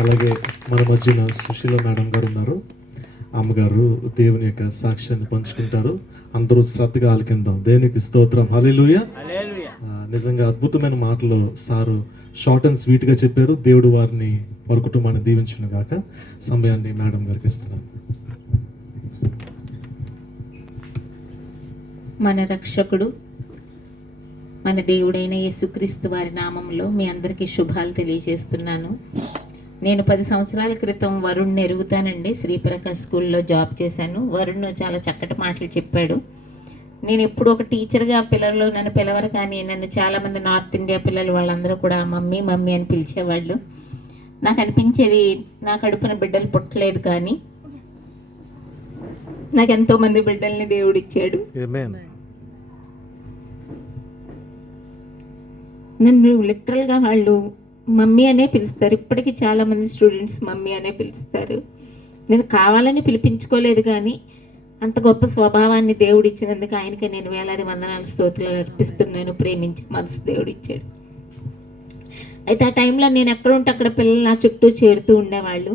అలాగే మన మధ్యన సుశీల మేడం గారు ఉన్నారు. అమ్మగారు దేవుని యొక్క సాక్ష్యాన్ని పంచుకుంటారు. అందరూ శ్రద్ధగా ఆలకిందాం. దేవునికి స్తోత్రం. హల్లెలూయా. నిజంగా అద్భుతమైన మాటలు సారు షార్ట్ అండ్ స్వీట్గా చెప్పారు. దేవుడు వారిని వారి కుటుంబాన్ని దీవించును గాక. సమయాన్ని మేడం గారికి ఇస్తున్నాను. మన రక్షకుడు మన దేవుడైన యేసుక్రీస్తు వారి నామంలో మీ అందరికీ శుభాలు తెలియజేస్తున్నాను. నేను 10 సంవత్సరాల క్రితం వరుణ్ని ఎరుగుతానండి. శ్రీప్రకాష్ స్కూల్లో జాబ్ చేశాను. వరుణ్ చాలా చక్కటి మాటలు చెప్పాడు. నేను ఎప్పుడు ఒక టీచర్గా పిల్లలు నన్ను పిలవరు, కానీ నన్ను చాలామంది నార్త్ ఇండియా పిల్లలు వాళ్ళందరూ కూడా మమ్మీ మమ్మీ అని పిలిచేవాళ్ళు. నాకు అనిపించేది నా కడుపున బిడ్డలు పుట్టలేదు, కానీ నాకు ఎంతో మంది బిడ్డల్ని దేవుడిచ్చాడు. నన్ను లిటరల్గా వాళ్ళు మమ్మీ అనే పిలుస్తారు. ఇప్పటికీ చాలామంది స్టూడెంట్స్ మమ్మీ అనే పిలుస్తారు. నేను కావాలని పిలిపించుకోలేదు, కానీ అంత గొప్ప స్వభావాన్ని దేవుడు ఇచ్చినందుకు ఆయనకి నేను వేలాది వందనాలు స్తోత్రాలు అర్పిస్తున్నాను. ప్రేమించి మనసు దేవుడు ఇచ్చాడు. అయితే ఆ టైంలో నేను ఎక్కడ ఉంటే అక్కడ పిల్లలు నా చుట్టూ చేరుతూ ఉండేవాళ్ళు.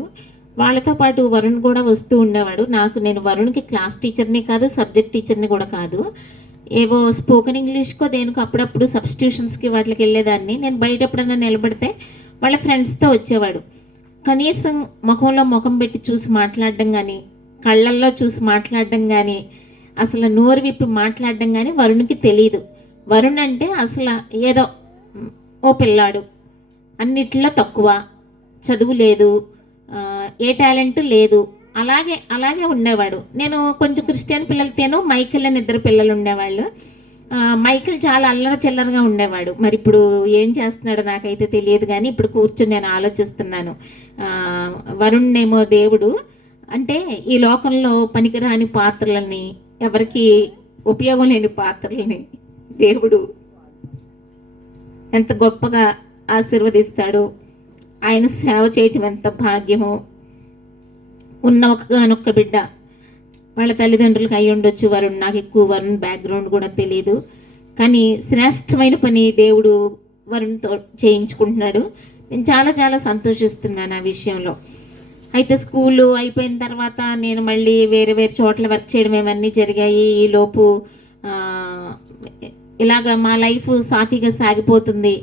వాళ్ళతో పాటు వరుణ్ కూడా వస్తూ ఉండేవాడు. నేను వరుణ్కి క్లాస్ టీచర్ని కాదు, సబ్జెక్ట్ టీచర్ని కూడా కాదు. ఏవో స్పోకెన్ ఇంగ్లీష్కో దేనికో అప్పుడప్పుడు సబ్స్టిట్యూషన్స్కి వాటికి వెళ్ళేదాన్ని. నేను బయట ఎప్పుడన్నా నిలబడితే వాళ్ళ ఫ్రెండ్స్తో వచ్చేవాడు. కనీసం ముఖంలో ముఖం పెట్టి చూసి మాట్లాడడం కానీ, కళ్ళల్లో చూసి మాట్లాడడం కానీ, అసలు నోరు విప్పి మాట్లాడడం కానీ వరుణ్కి తెలియదు. వరుణ్ అంటే అసలు ఏదో ఓ పిల్లాడు, అన్నిట్లో తక్కువ, చదువు లేదు, ఏ టాలెంట్ లేదు, అలాగే ఉండేవాడు. నేను కొంచెం క్రిస్టియన్ పిల్లలతోనూ మైకిల్ అని 2 పిల్లలు ఉండేవాళ్ళు. మైకిల్ చాలా అల్లర చిల్లరగా ఉండేవాడు. మరి ఇప్పుడు ఏం చేస్తున్నాడో నాకైతే తెలియదు, కానీ ఇప్పుడు కూర్చొని నేను ఆలోచిస్తున్నాను. వరుణ్ ఏమో దేవుడు అంటే ఈ లోకంలో పనికిరాని పాత్రలని, ఎవరికి ఉపయోగం లేని పాత్రలని దేవుడు ఎంత గొప్పగా ఆశీర్వదిస్తాడు. ఆయన సేవ చేయటం ఎంత భాగ్యమో. ఉన్న ఒక్కగానొక్క బిడ్డ, వాళ్ళ తల్లిదండ్రులకు అయి ఉండొచ్చు వరుణ్. నాకు ఎక్కువ వరుణ్ బ్యాక్గ్రౌండ్ కూడా తెలియదు, కానీ శ్రేష్టమైన పని దేవుడు వరుణ్తో చేయించుకుంటున్నాడు. నేను చాలా చాలా సంతోషిస్తున్నాను ఆ విషయంలో. అయితే స్కూలు అయిపోయిన తర్వాత నేను మళ్ళీ వేరే వేరే చోట్ల వర్క్ చేయడం ఇవన్నీ జరిగాయి. ఈలోపు ఇలాగ మా లైఫ్ సాఫీగా సాగిపోతుంది.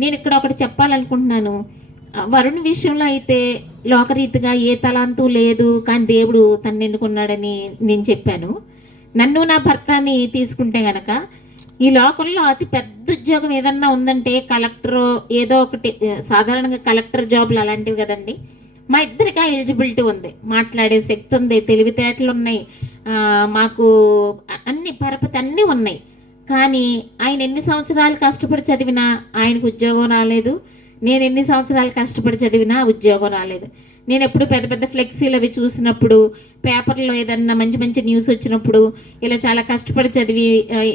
నేను ఇక్కడ ఒకటి చెప్పాలనుకుంటున్నాను. వరుణ్ విషయంలో అయితే లోకరీతిగా ఏ తలాంతు లేదు, కానీ దేవుడు తను ఎన్నుకున్నాడని నేను చెప్పాను. నన్ను నా భర్తని తీసుకుంటే గనక ఈ లోకంలో అతి పెద్ద ఉద్యోగం ఏదన్నా ఉందంటే కలెక్టర్, ఏదో ఒకటి. సాధారణంగా కలెక్టర్ జాబ్లు అలాంటివి కదండి. మా ఇద్దరికి ఎలిజిబిలిటీ ఉంది, మాట్లాడే శక్తి ఉంది, తెలివితేటలు ఉన్నాయి, మాకు అన్ని పరపతి అన్నీ ఉన్నాయి. కానీ ఆయన ఎన్ని సంవత్సరాలు కష్టపడి చదివినా ఆయనకు ఉద్యోగం రాలేదు. నేను ఎన్ని సంవత్సరాలు కష్టపడి చదివినా ఉద్యోగం రాలేదు. నేను ఎప్పుడు పెద్ద పెద్ద ఫ్లెక్సీలు అవి చూసినప్పుడు, పేపర్లో ఏదన్నా మంచి మంచి న్యూస్ వచ్చినప్పుడు, ఇలా చాలా కష్టపడి చదివి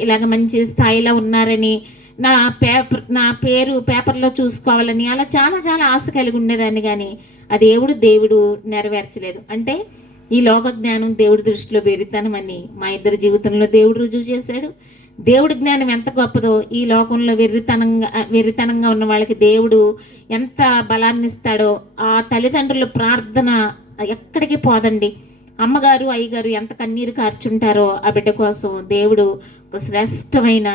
ఇలాగ మంచి స్థాయిలో ఉన్నారని నా పేరు పేపర్లో చూసుకోవాలని అలా చాలా చాలా ఆశ కలిగి ఉండేదాన్ని. కానీ ఆ దేవుడు నెరవేర్చలేదు. అంటే ఈ లోక జ్ఞానం దేవుడి దృష్టిలో వెర్రితనమని మా ఇద్దరి జీవితంలో దేవుడు రుజువు చేశాడు. దేవుడి జ్ఞానం ఎంత గొప్పదో, ఈ లోకంలో వెర్రితనంగా ఉన్న వాళ్ళకి దేవుడు ఎంత బలాన్ని ఇస్తాడో. ఆ తల్లిదండ్రుల ప్రార్థన ఎక్కడికి పోదండి. అమ్మగారు అయ్యగారు ఎంత కన్నీరు కార్చుంటారో ఆ బిడ్డ కోసం. దేవుడు ఒక శ్రేష్టమైన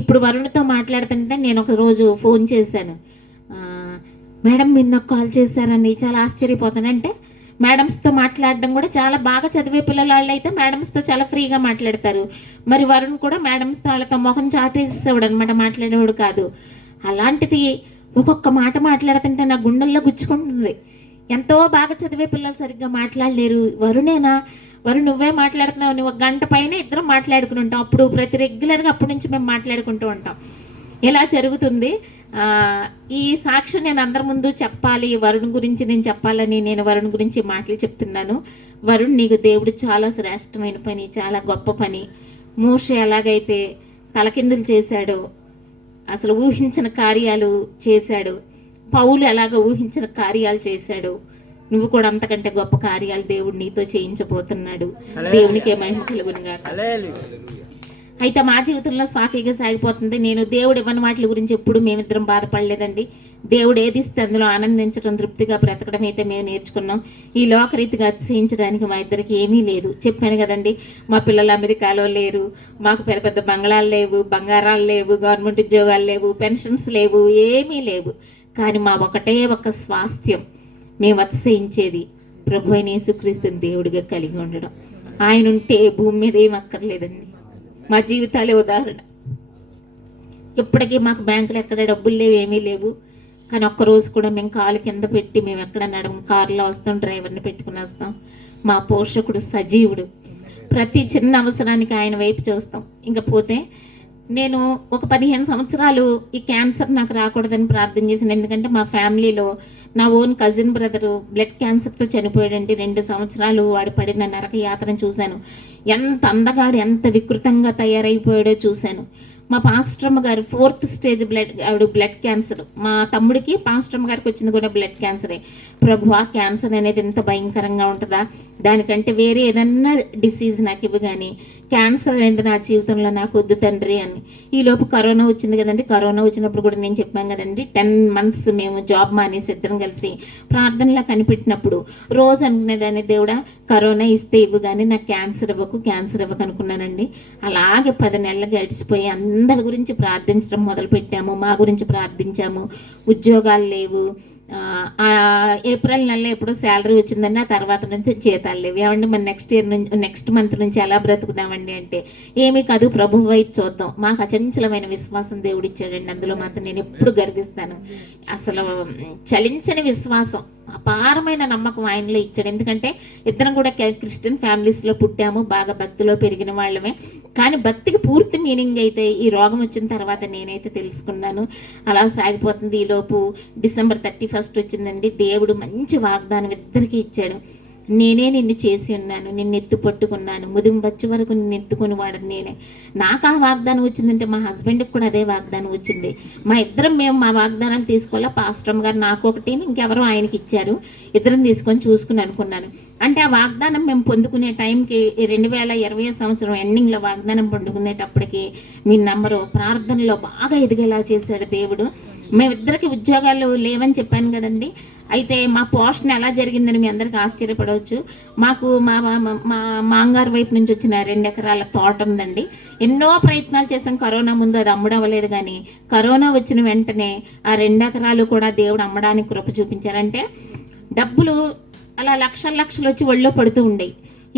ఇప్పుడు వరుణ్తో మాట్లాడుతుంటే నేను ఒక రోజు ఫోన్ చేశాను. మేడం మీరు నాకు కాల్ చేశారని చాలా ఆశ్చర్యపోతాను. అంటే మేడమ్స్తో మాట్లాడడం కూడా చాలా బాగా చదివే పిల్లల వాళ్ళు అయితే మేడమ్స్తో చాలా ఫ్రీగా మాట్లాడతారు. మరి వరుణ్ కూడా మేడమ్స్తో వాళ్ళతో మొహం చాటేసేవాడు అనమాట, మాట్లాడేవాడు కాదు. అలాంటిది ఒక్కొక్క మాట మాట్లాడుతుంటే నా గుండెల్లో గుచ్చుకుంటుంది. ఎంతో బాగా చదివే పిల్లలు సరిగ్గా మాట్లాడలేరు. వరుణ్ నువ్వే మాట్లాడుతున్నావు, నువ్వు 1 గంట పైన ఇద్దరం మాట్లాడుకుని ఉంటాం. అప్పుడు రెగ్యులర్గా అప్పటి నుంచి మేము మాట్లాడుకుంటూ ఉంటాం. ఇలా జరుగుతుంది. ఈ సాక్ష్యం నేను అందరి ముందు చెప్పాలి, వరుణ్ గురించి నేను చెప్పాలని నేను వరుణ్ గురించి మాటలు చెప్తున్నాను. వరుణ్, నీకు దేవుడు చాలా శ్రేష్టమైన పని, చాలా గొప్ప పని. మోషే ఎలాగైతే తలకిందులు చేశాడో, అసలు ఊహించిన కార్యాలు చేశాడు. పౌలు ఎలాగ ఊహించిన కార్యాలు చేశాడు, నువ్వు కూడా అంతకంటే గొప్ప కార్యాలు దేవుడు నీతో చేయించబోతున్నాడు. దేవునికే మహిమ కలుగునుగాక. అయితే మా జీవితంలో సాఫీగా సాగిపోతుంది. నేను దేవుడు ఇవ్వని వాటి గురించి ఎప్పుడు మేమిద్దరం బాధపడలేదండి. దేవుడు ఏది ఇస్తే అందులో ఆనందించడం, తృప్తిగా బ్రతకడం అయితే మేము నేర్చుకున్నాం. ఈ లోకరీతిగా అతిశయించడానికి మా ఇద్దరికి ఏమీ లేదు. చెప్పాను కదండి, మా పిల్లలు అమెరికాలో లేరు, మాకు పెద్ద పెద్ద బంగ్లాలు లేవు, బంగారాలు లేవు, గవర్నమెంట్ ఉద్యోగాలు లేవు, పెన్షన్స్ లేవు, ఏమీ లేవు. కానీ మా ఒకటే ఒక స్వాస్థ్యం, మేము అతిశయించేది ప్రభు అయిన యేసుక్రీస్తుని దేవుడిగా కలిగి ఉండడం. ఆయన ఉంటే భూమి మీద ఏం అక్కర్లేదండి. మా జీవితాలే ఉదాహరణ. ఇప్పటికీ మాకు బ్యాంకులో ఎక్కడ డబ్బులు లేవు, ఏమీ లేవు. కానీ ఒక్కరోజు కూడా మేము కాలు కింద పెట్టి మేము ఎక్కడ కారులో వస్తాం, డ్రైవర్ని పెట్టుకుని వస్తాం. మా పోషకుడు సజీవుడు. ప్రతి చిన్న అవసరానికి ఆయన వైపు చూస్తాం. ఇంకపోతే నేను ఒక 15 సంవత్సరాలు ఈ క్యాన్సర్ నాకు రాకూడదని ప్రార్థన చేశాను. ఎందుకంటే మా ఫ్యామిలీలో నా ఓన్ కజిన్ బ్రదరు బ్లడ్ క్యాన్సర్తో చనిపోయాడండి. 2 సంవత్సరాలు వాడు పడిన నరక యాతన చూశాను. ఎంత అందగాడు, ఎంత వికృతంగా తయారైపోయాడో చూశాను. మా పాస్టర్మ గారు 4th స్టేజ్ బ్లడ్ క్యాన్సర్. మా తమ్ముడికి పాస్టర్మ గారికి వచ్చింది కూడా బ్లడ్ క్యాన్సరే. ప్రభు, ఆ క్యాన్సర్ అనేది ఎంత భయంకరంగా ఉంటుందా, దానికంటే వేరే ఏదన్నా డిసీజ్ నాకు ఇవ్వు, కానీ క్యాన్సర్ అనేది నా జీవితంలో నాకు వద్దు తండ్రి అని. ఈలోపు కరోనా వచ్చింది కదండి. కరోనా వచ్చినప్పుడు కూడా నేను చెప్పాను కదండి, 10 months మేము జాబ్ మానేసి ఇద్దరం కలిసి ప్రార్థనలా కనిపెట్టినప్పుడు రోజు అనుకునేదాన్ని, దేవుడా కరోనా ఇస్తే ఇవ్వు కానీ నాకు క్యాన్సర్ ఇవ్వకు అనుకున్నానండి. అలాగే 10 నెలలు గడిచిపోయి అందరి గురించి ప్రార్థించడం మొదలుపెట్టాము. మా గురించి ప్రార్థించాము. ఉద్యోగాలు లేవు. ఏప్రిల్ నెలలో ఎప్పుడో శాలరీ వచ్చిందండి. ఆ తర్వాత నుంచి జీతాలు లేవు. ఏమండి మరి నెక్స్ట్ మంత్ నుంచి ఎలా బ్రతుకుదామండి అంటే, ఏమీ కాదు, ప్రభు వైపు చూద్దాం. మాకు అచంచలమైన విశ్వాసం దేవుడు ఇచ్చాడండి. అందులో మాత్రం నేను ఎప్పుడు గర్విస్తాను. అసలు చలించని విశ్వాసం, అపారమైన నమ్మకం ఆయనలో ఇచ్చాడు. ఎందుకంటే ఇద్దరం కూడా క్రిస్టియన్ ఫ్యామిలీస్లో పుట్టాము, బాగా భక్తిలో పెరిగిన వాళ్ళమే. కానీ భక్తికి పూర్తి మీనింగ్ అయితే ఈ రోగం వచ్చిన తర్వాత నేనైతే తెలుసుకున్నాను. అలా సాగిపోతుంది. ఈలోపు December 31 వచ్చిందండి. దేవుడు మంచి వాగ్దానం ఇద్దరికి ఇచ్చాడు. నేనే నిన్ను చేసి ఉన్నాను, నిన్ను ఎత్తు పట్టుకున్నాను, ముదిం వచ్చే వరకు నిన్ను ఎత్తుకుని వాడని నేనే. నాకు ఆ వాగ్దానం వచ్చిందంటే మా హస్బెండ్కి కూడా అదే వాగ్దానం వచ్చింది. మేము మా వాగ్దానాలు తీసుకోవాలా. పాస్టర్ గారు నాకు ఒకటి, ఇంకెవరో ఆయనకి ఇచ్చారు. ఇద్దరం తీసుకొని చూసుకుని అనుకున్నాను. అంటే ఆ వాగ్దానం మేము పొందుకునే టైంకి 2020 సంవత్సరం ఎండింగ్లో వాగ్దానం పొందుకునేటప్పటికి మీ నంబరు ప్రార్థనలో బాగా ఎదిగేలా చేశాడు దేవుడు. మేమిద్దరికి ఉద్యోగాలు లేవని చెప్పాను కదండి. అయితే మా పోషణ ఎలా జరిగిందని మీ అందరికీ ఆశ్చర్యపడవచ్చు. మాకు మా మాంగారు వైపు నుంచి వచ్చిన 2 ఎకరాల తోట ఉందండి. ఎన్నో ప్రయత్నాలు చేసాం. కరోనా ముందు అది అమ్ముడవ్వలేదు. కానీ కరోనా వచ్చిన వెంటనే ఆ 2 ఎకరాలు కూడా దేవుడు అమ్మడానికి కృప చూపించారంటే డబ్బులు అలా లక్షలు వచ్చి ఒళ్ళో పడుతూ ఉండేవి.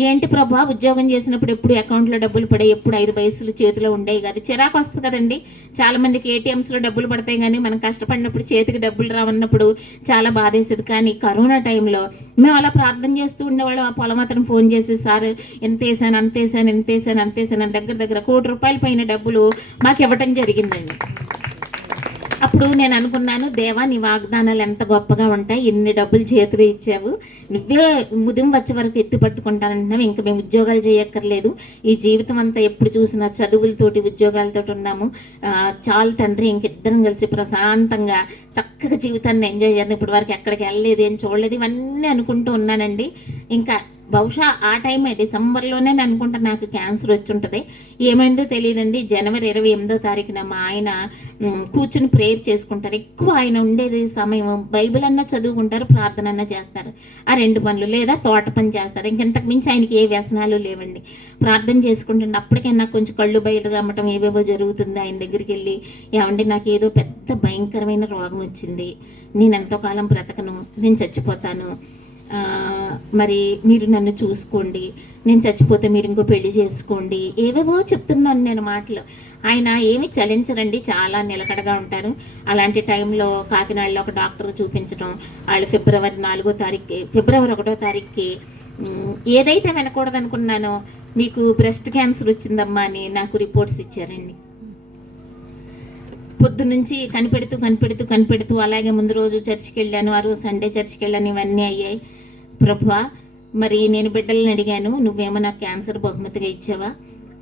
ఏంటి ప్రభా, ఉద్యోగం చేసినప్పుడు ఎప్పుడు అకౌంట్లో డబ్బులు పడే, ఎప్పుడు 5 పైసలు చేతిలో ఉండేవి కాదు. చిరాకు వస్తుంది కదండి. చాలా మందికి ATMsలో డబ్బులు పడతాయి, కానీ మనం కష్టపడినప్పుడు చేతికి డబ్బులు రావన్నప్పుడు చాలా బాధేసేది. కానీ కరోనా టైంలో మేము అలా ప్రార్థన చేస్తూ ఉండేవాళ్ళం. ఆ పొలం అతను ఫోన్ చేసి, సార్ ఎంత వేసాను అని దగ్గర ₹1 కోటి పైన డబ్బులు మాకు ఇవ్వటం జరిగిందండి. అప్పుడు నేను అనుకున్నాను, దేవా నీ వాగ్దానాలు ఎంత గొప్పగా ఉంటాయి, ఎన్ని డబ్బులు చేతులు ఇచ్చావు, నువ్వే ముదిం వచ్చే వరకు ఎత్తి పట్టుకుంటానంటున్నావు. ఇంకా మేము ఉద్యోగాలు చేయక్కర్లేదు, ఈ జీవితం అంతా ఎప్పుడు చూసినా చదువులతోటి ఉద్యోగాలతో ఉన్నాము, చాలు తండ్రి, ఇంకిద్దరం కలిసి ప్రశాంతంగా చక్కగా జీవితాన్ని ఎంజాయ్ చేద్దాం. ఇప్పటి వరకు ఎక్కడికి వెళ్ళలేదు, ఏం చూడలేదు, ఇవన్నీ అనుకుంటూ ఉన్నానండి. ఇంకా బహుశా ఆ టైమే డిసెంబర్లోనే అనుకుంటా నాకు క్యాన్సర్ వచ్చి ఉంటుంది. ఏమైందో తెలియదండి. జనవరి 28వ తారీఖున మా ఆయన కూర్చుని ప్రేయర్ చేసుకుంటారు. ఎక్కువ ఆయన ఉండేది సమయం బైబిల్ అన్నా చదువుకుంటారు, ప్రార్థన అన్నా చేస్తారు. ఆ 2 పనులు, లేదా తోట పని చేస్తారు. ఇంకెంతకు మించి ఆయనకి ఏ వ్యసనాలు లేవండి. ప్రార్థన చేసుకుంటుంటే అప్పటికే నాకు కొంచెం కళ్ళు బయలు కమ్మటం ఏవేవో జరుగుతుంది. ఆయన దగ్గరికి వెళ్ళి, ఏమండి నాకు ఏదో పెద్ద భయంకరమైన రోగం వచ్చింది, నేను ఎంతో కాలం బ్రతకను, నేను చచ్చిపోతాను, మరి మీరు నన్ను చూసుకోండి, నేను చచ్చిపోతే మీరు ఇంకో పెళ్లి చేసుకోండి, ఏవేవో చెప్తున్నాను నేను మాటలు. ఆయన ఏమి చలించరండి, చాలా నిలకడగా ఉంటారు. అలాంటి టైంలో కాకినాడలో ఒక డాక్టర్ చూపించడం, వాళ్ళు ఫిబ్రవరి 1వ తారీఖుకి ఏదైతే వినకూడదు అనుకున్నానో, మీకు బ్రెస్ట్ క్యాన్సర్ వచ్చిందమ్మా అని నాకు రిపోర్ట్స్ ఇచ్చారండి. పొద్దున్నుంచి కనిపెడుతూ అలాగే ముందు రోజు చర్చికి వెళ్ళాను, ఆ రోజు సండే చర్చికి వెళ్ళాను, ఇవన్నీ అయ్యాయి. ప్రభువా, మరి నేను బిడ్డలను అడిగాను, నువ్వేమో నాకు క్యాన్సర్ బహుమతిగా ఇచ్చావా,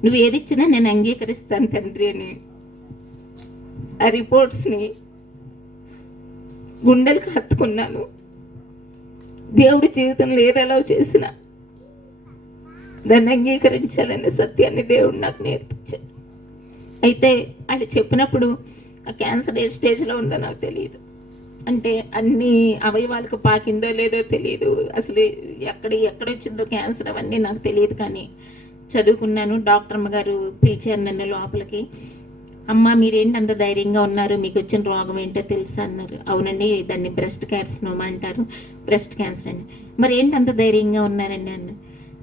నువ్వు ఏది ఇచ్చినా నేను అంగీకరిస్తాను తండ్రి అని. ఆ రిపోర్ట్స్ని గుండెలకు హత్తుకున్నాను. దేవుడి జీవితంలో ఏది ఎలా చేసినా దాన్ని అంగీకరించాలనే సత్యాన్ని దేవుడు నాకు నేర్పించాడు. అయితే ఆయన చెప్పినప్పుడు ఆ క్యాన్సర్ ఏ స్టేజ్లో ఉందో నాకు తెలియదు. అంటే అన్ని అవయవాలకు పాకిందో లేదో తెలియదు, అసలు ఎక్కడొచ్చిందో క్యాన్సర్ అవన్నీ నాకు తెలియదు. కానీ చదువుకున్నాను. డాక్టర్ అమ్మ గారు పిలిచారు నన్ను లోపలికి. అమ్మ మీరేంటి అంత ధైర్యంగా ఉన్నారు, మీకు వచ్చిన రోగం ఏంటో తెలుసా అన్నారు. అవునండి, దాన్ని బ్రెస్ట్ క్యాన్సర్ అంటారు, బ్రెస్ట్ క్యాన్సర్ అండి. మరి ఏంటి అంత ధైర్యంగా ఉన్నారండి అన్న.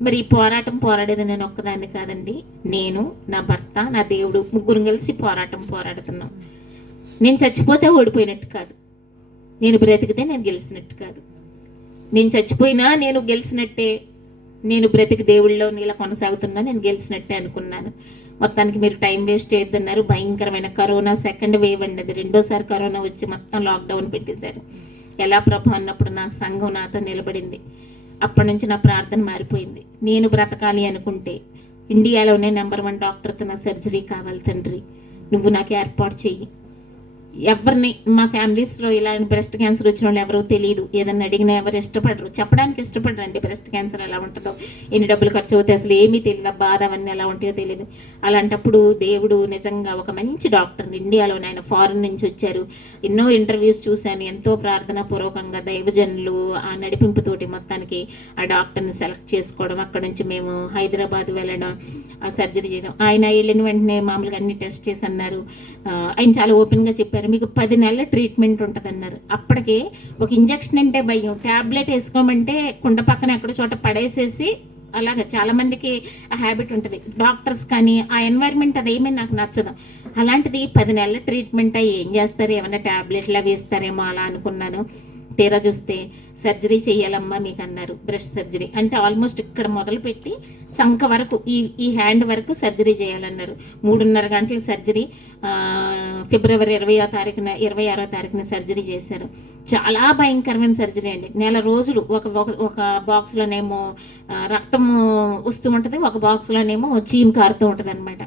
మరి ఈ పోరాడేది నేను ఒక్కదాన్ని కాదండి, నేను, నా భర్త, నా దేవుడు, ముగ్గురు కలిసి పోరాడుతున్నాం. నేను చచ్చిపోతే ఓడిపోయినట్టు కాదు, నేను బ్రతికితే నేను గెలిచినట్టు కాదు. నేను చచ్చిపోయినా నేను గెలిచినట్టే, నేను బ్రతికి దేవుళ్ళలో నీలా కొనసాగుతున్నా, నేను గెలిచినట్టే అనుకున్నాను. మొత్తానికి మీరు టైం వేస్ట్ చేయొద్దన్నారు. భయంకరమైన కరోనా సెకండ్ వేవ్ అండి, అది రెండోసారి కరోనా వచ్చి మొత్తం లాక్డౌన్ పెట్టేశారు. ఎలా ప్రభు అన్నప్పుడు నా సంఘం నాతో నిలబడింది. అప్పటి నుంచి నా ప్రార్థన మారిపోయింది. నేను బ్రతకాలి అనుకుంటే ఇండియాలోనే నెంబర్ 1 డాక్టర్తో నా సర్జరీ కావాలి తండ్రి, నువ్వు నాకు ఏర్పాటు చెయ్యి. ఎవరిని మా ఫ్యామిలీస్లో ఇలా బ్రెస్ట్ క్యాన్సర్ వచ్చిన వాళ్ళు ఎవరో తెలియదు, ఏదన్నా అడిగినా ఎవరు ఇష్టపడరు, చెప్పడానికి ఇష్టపడరండి. బ్రెస్ట్ క్యాన్సర్ ఎలా ఉంటుందో, ఎన్ని డబ్బులు ఖర్చు అవుతాయి, అసలు ఏమీ తెలియదు, బాధ అవన్నీ ఎలా ఉంటాయో తెలియదు. అలాంటప్పుడు దేవుడు నిజంగా ఒక మంచి డాక్టర్ ఇండియాలోనే, ఆయన ఫారెన్ నుంచి వచ్చారు. ఎన్నో ఇంటర్వ్యూస్ చూశాను, ఎంతో ప్రార్థన పూర్వకంగా దైవజనులు ఆ నడిపింపుతోటి మొత్తానికి ఆ డాక్టర్ని సెలెక్ట్ చేసుకోవడం, అక్కడ నుంచి మేము హైదరాబాద్ వెళ్ళడం, ఆ సర్జరీ చేయడం. ఆయన వెళ్ళిన వెంటనే మామూలుగా అన్ని టెస్ట్ చేసి అన్నారు, ఆయన చాలా ఓపెన్గా చెప్పారు, మీకు 10 నెలల ట్రీట్మెంట్ ఉంటుంది అన్నారు. అప్పటికే ఒక ఇంజక్షన్ అంటే భయం, ట్యాబ్లెట్ వేసుకోమంటే కుండ పక్కన ఎక్కడో చోట పడేసేసి అలాగే చాలా మందికి ఆ హ్యాబిట్ ఉంటుంది. డాక్టర్స్ కానీ ఆ ఎన్వైర్న్మెంట్ అదేమీ నాకు నచ్చదు. అలాంటిది 10 నెలల ట్రీట్మెంట్ అయ్యి ఏం చేస్తారు, ఏమైనా ట్యాబ్లెట్లు అవి ఇస్తారేమో అలా అనుకున్నాను. తీరా చూస్తే సర్జరీ చేయాలమ్మా మీకు అన్నారు, బ్రెస్ట్ సర్జరీ. అంటే ఆల్మోస్ట్ ఇక్కడ మొదలుపెట్టి చంక వరకు, ఈ హ్యాండ్ వరకు సర్జరీ చేయాలన్నారు. 3.5 గంటల సర్జరీ. ఫిబ్రవరి 26వ తారీఖున సర్జరీ చేశారు. చాలా భయంకరమైన సర్జరీ అండి. నెల రోజులు ఒక బాక్స్లోనేమో రక్తము వస్తూ ఉంటుంది, ఒక బాక్స్లోనేమో చీమ్ కారుతూ ఉంటుంది అనమాట.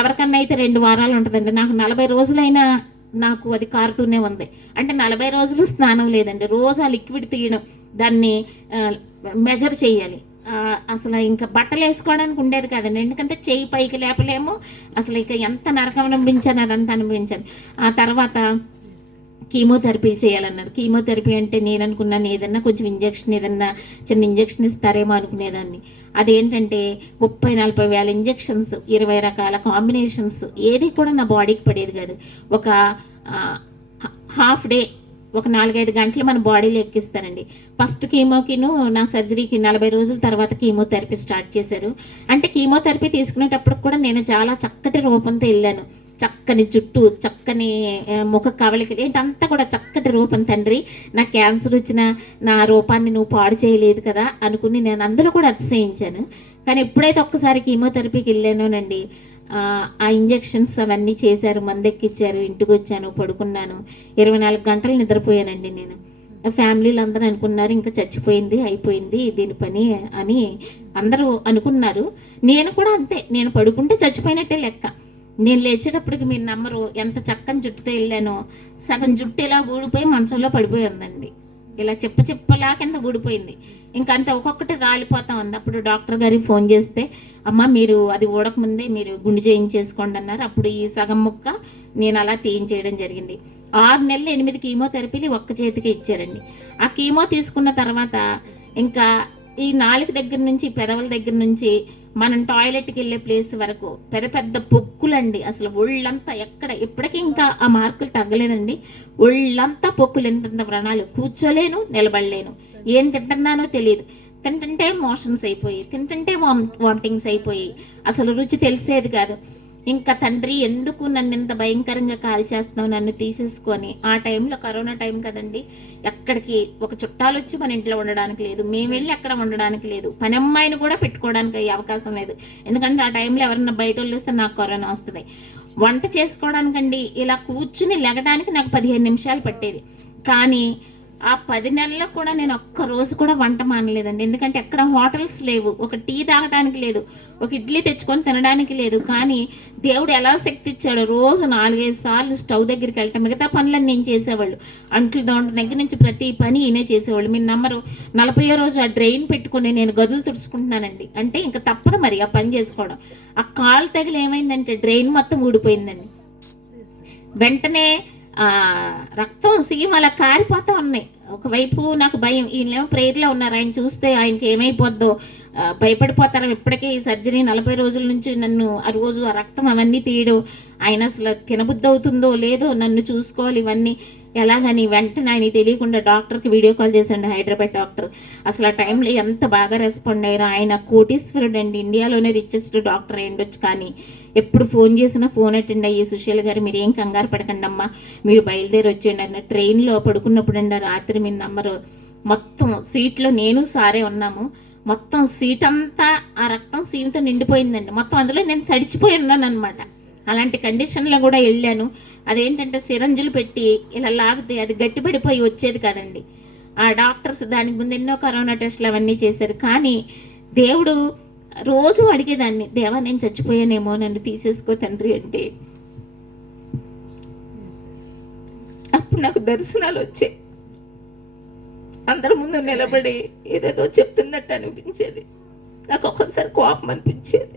ఎవరికన్నా అయితే 2 వారాలు ఉంటుందండి, నాకు 40 రోజులైనా నాకు అది కారుతూనే ఉంది. అంటే 40 రోజులు స్నానం లేదండి, రోజు ఆ లిక్విడ్ తీయడం, దాన్ని మెజర్ చేయాలి. అసలు ఇంకా బట్టలు వేసుకోవడానికి ఉండేది కాదండి, ఎందుకంటే చెయ్యి పైకి లేపలేము. అసలు ఇక ఎంత నరకం అనిపించాను, అదంతా అనిపించాను. ఆ తర్వాత కీమోథెరపీలు చేయాలన్నారు. కీమోథెరపీ అంటే నేను అనుకున్నాను ఏదన్నా కొంచెం ఇంజక్షన్, ఏదన్నా చిన్న ఇంజక్షన్ ఇస్తారేమో అనుకునేదాన్ని. అదేంటంటే 30-40 వేల ఇంజక్షన్స్, 20 రకాల కాంబినేషన్స్, ఏది కూడా నా బాడీకి పడేది కాదు. ఒక హాఫ్ డే, ఒక 4-5 గంటలు మన బాడీలో ఎక్కిస్తారండి. ఫస్ట్ కీమోకిను నా సర్జరీకి 40 రోజుల తర్వాత కీమోథెరపీ స్టార్ట్ చేశారు. అంటే కీమోథెరపీ తీసుకునేటప్పుడు కూడా నేను చాలా చక్కటి రూపంతో వెళ్ళాను. చక్కని జుట్టు, చక్కని ముఖ కవలికలు, ఏంటంతా కూడా చక్కటి రూపం. తండ్రి, నా క్యాన్సర్ వచ్చిన నా రూపాన్ని నువ్వు పాడు చేయలేదు కదా అనుకుని నేను అందులో కూడా అతిశయించాను. కానీ ఎప్పుడైతే ఒక్కసారి కీమోథెరపీకి వెళ్ళానోనండి, ఆ ఇంజెక్షన్స్ అవన్నీ చేశారు, మందెక్కిచ్చారు, ఇంటికి వచ్చాను, పడుకున్నాను. 24 గంటలు నిద్రపోయానండి నేను. ఫ్యామిలీలు అందరూ అనుకున్నారు ఇంకా చచ్చిపోయింది, అయిపోయింది దీని పని అని అందరూ అనుకున్నారు. నేను కూడా అంతే, నేను పడుకుంటే చచ్చిపోయినట్టే లెక్క. నేను లేచేటప్పటికి మీరు నమ్మరు, ఎంత చక్కని జుట్టుతో వెళ్ళానో, సగం జుట్టు ఇలా ఊడిపోయి మంచంలో పడిపోయి ఉందండి. ఇలా చెప్పలా కింద ఊడిపోయింది. ఇంకా అంతే ఒక్కొక్కటి రాలిపోతా ఉంది. అప్పుడు డాక్టర్ గారికి ఫోన్ చేస్తే, అమ్మ మీరు అది ఊడకముందే మీరు గుండె చేయించేసుకోండి అన్నారు. అప్పుడు ఈ సగం ముక్క నేను అలా తీయించేయడం జరిగింది. 6 నెలలు 8 కీమోథెరపీలు ఒక్క చేతికి ఇచ్చారండి. ఆ కీమో తీసుకున్న తర్వాత ఇంకా ఈ నాలుక దగ్గర నుంచి, పెదవుల దగ్గర నుంచి మనం టాయిలెట్కి వెళ్ళే ప్లేస్ వరకు పెద్ద పెద్ద పొక్కులండి. అసలు ఒళ్ళంతా ఇప్పటికీ ఇంకా ఆ మార్కులు తగ్గలేదండి. ఒళ్ళంతా పొక్కులు, ఎంత వ్రణాలు, కూర్చోలేను, నిలబడలేను, ఏం తింటున్నానో తెలియదు. తింటుంటే మోషన్స్ అయిపోయి, తింటుంటే వామిటింగ్స్ అయిపోయి, అసలు రుచి తెలిసేది కాదు. ఇంకా తండ్రి ఎందుకు నన్ను ఇంత భయంకరంగా కాల్ చేస్తున్నావు, నన్ను తీసేసుకొని. ఆ టైంలో కరోనా టైం కదండి, ఎక్కడికి ఒక చుట్టాలు వచ్చి మన ఇంట్లో ఉండడానికి లేదు, మేము వెళ్ళి అక్కడ ఉండడానికి లేదు, పని అమ్మాయిని కూడా పెట్టుకోవడానికి అవకాశం లేదు. ఎందుకంటే ఆ టైంలో ఎవరన్నా బయట వాళ్ళు వస్తే నాకు కరోనా వస్తుంది. వంట చేసుకోవడానికండి ఇలా కూర్చుని లెగడానికి నాకు 15 నిమిషాలు పట్టేది. కానీ ఆ 10 నెలల్లో కూడా నేను ఒక్క రోజు కూడా వంట మానలేదండి. ఎందుకంటే ఎక్కడ హోటల్స్ లేవు, ఒక టీ తాగడానికి లేదు, ఒక ఇడ్లీ తెచ్చుకొని తినడానికి లేదు. కానీ దేవుడు ఎలా శక్తి ఇచ్చాడో రోజు 4-5 సార్లు స్టవ్ దగ్గరికి వెళ్ళటం, మిగతా పనులన్నీ నేను చేసేవాళ్ళు. అంట్లు దోంట దగ్గర నుంచి ప్రతి పని ఈయనే చేసేవాళ్ళు. మీరు నమ్మరు, 40వ రోజు ఆ డ్రైన్ పెట్టుకుని నేను గదులు తుడుచుకుంటున్నానండి. అంటే ఇంకా తప్పదు మరి ఆ పని చేసుకోవడం. ఆ కాలు తగిలి ఏమైందంటే డ్రైన్ మొత్తం ఊడిపోయిందండి. వెంటనే రక్తం సీమ అలా కారిపోతా ఉన్నాయి. ఒకవైపు నాకు భయం, ఈయనేమో ప్రేయర్లో ఉన్నారు, ఆయన చూస్తే ఆయనకి ఏమైపోద్దో భయపడిపోతారు. ఇప్పటికే ఈ సర్జరీ 40 రోజుల నుంచి నన్ను ఆ రోజు ఆ రక్తం అవన్నీ తీయడు, ఆయన అసలు తినబుద్ధి అవుతుందో లేదో, నన్ను చూసుకోవాలి ఇవన్నీ ఎలాగని. వెంటనే ఆయన తెలియకుండా డాక్టర్కి వీడియో కాల్ చేశాడు, హైదరాబాద్ డాక్టర్. అసలు ఆ టైంలో ఎంత బాగా రెస్పాండ్ అయ్యారు. ఆయన కోటీశ్వరుడు అండి, ఇండియాలోనే రిచెస్ట్ డాక్టర్ అయ్యుండొచ్చు. కానీ ఎప్పుడు ఫోన్ చేసినా ఫోన్ అటెండ్ అయ్యి, సుశీల గారు మీరు ఏం కంగారు పడకండి అమ్మా, మీరు బయలుదేరి వచ్చేయండి అన్న. ట్రైన్లో పడుకున్నప్పుడు అండి రాత్రి మీరు నమ్మరు, మొత్తం సీట్లో నేను సారే ఉన్నాము, మొత్తం సీట్ అంతా ఆ రక్తం సీమితో నిండిపోయిందండి. మొత్తం అందులో నేను తడిచిపోయి ఉన్నాను అనమాట. అలాంటి కండిషన్లో కూడా వెళ్ళాను. అదేంటంటే సిరంజులు పెట్టి ఇలా లాగితే అది గట్టిపడిపోయి వచ్చేది కదండి. ఆ డాక్టర్స్ దానికి ముందు ఎన్నో కరోనా టెస్టులు అవన్నీ చేశారు. కానీ దేవుడు రోజు అడిగేదాన్ని, దేవా నేను చచ్చిపోయానేమో, నన్ను తీసేసుకో తండ్రి అంటే. అప్పుడు నాకు దర్శనాలు వచ్చాయి. అందరి ముందు నిలబడి ఏదేదో చెప్తున్నట్టు అనిపించేది. నాకు ఒక్కసారి కోపం అనిపించేది.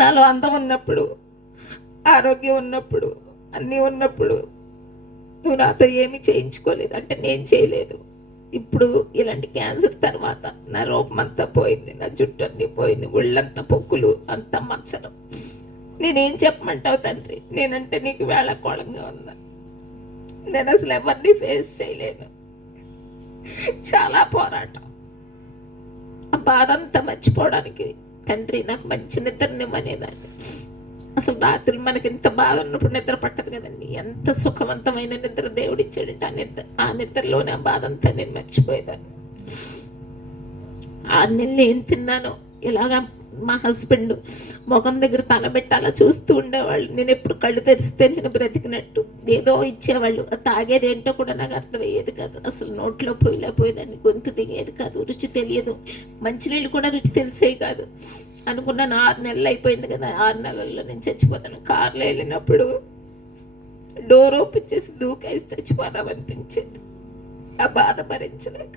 నాలో అందం ఉన్నప్పుడు, ఆరోగ్యం ఉన్నప్పుడు, అన్నీ ఉన్నప్పుడు నువ్వు నాతో ఏమీ చేయించుకోలేదు అంటే నేను చేయలేదు. ఇప్పుడు ఇలాంటి క్యాన్సర్ తర్వాత నా రూపం అంతా పోయింది, నా జుట్టు అన్నీ పోయింది, ఒళ్ళంతా పొక్కులు, అంతా మచ్చలు. నేనేం చెప్పమంటావు తండ్రి, నేనంటే నీకు వేళకోళంగా ఉన్నా. నేను అసలు ఎవరిని ఫేస్ చేయలేను. చాలా పోరాటం. ఆ బాధ అంతా మర్చిపోవడానికి తండ్రి నాకు మంచి నిద్రనివ్వనేదాన్ని. అసలు రాత్రులు మనకి ఇంత బాధ ఉన్నప్పుడు నిద్ర పట్టదు కదండి. ఎంత సుఖవంతమైన నిద్ర దేవుడు ఇచ్చాడంటే ఆ నిద్రలోనే ఆ బాధ అంతా నేను మర్చిపోయేదాన్ని. 6 నెలలు ఏం తిన్నానో ఇలాగా మా హస్బెండ్ ముఖం దగ్గర తలబెట్టి అలా చూస్తూ ఉండేవాళ్ళు. నేను ఎప్పుడు కళ్ళు తెరిస్తే నేను బ్రతికినట్టు ఏదో ఇచ్చేవాళ్ళు. తాగేది ఏంటో కూడా నాకు అర్థమయ్యేది కాదు. అసలు నోట్లో పోయిలేకపోయేదాన్ని, గొంతు దిగేది కాదు, రుచి తెలియదు, మంచినీళ్ళు కూడా రుచి తెలిసేవి కాదు. అనుకున్నాను 6 నెలలు అయిపోయింది కదా, 6 నెలల్లో నేను చచ్చిపోతాను. కార్లో వెళ్ళినప్పుడు డోర్ ఓపెన్ చేసి దూకేసి చచ్చిపోదాం అనిపించేది. ఆ బాధ భరించలేక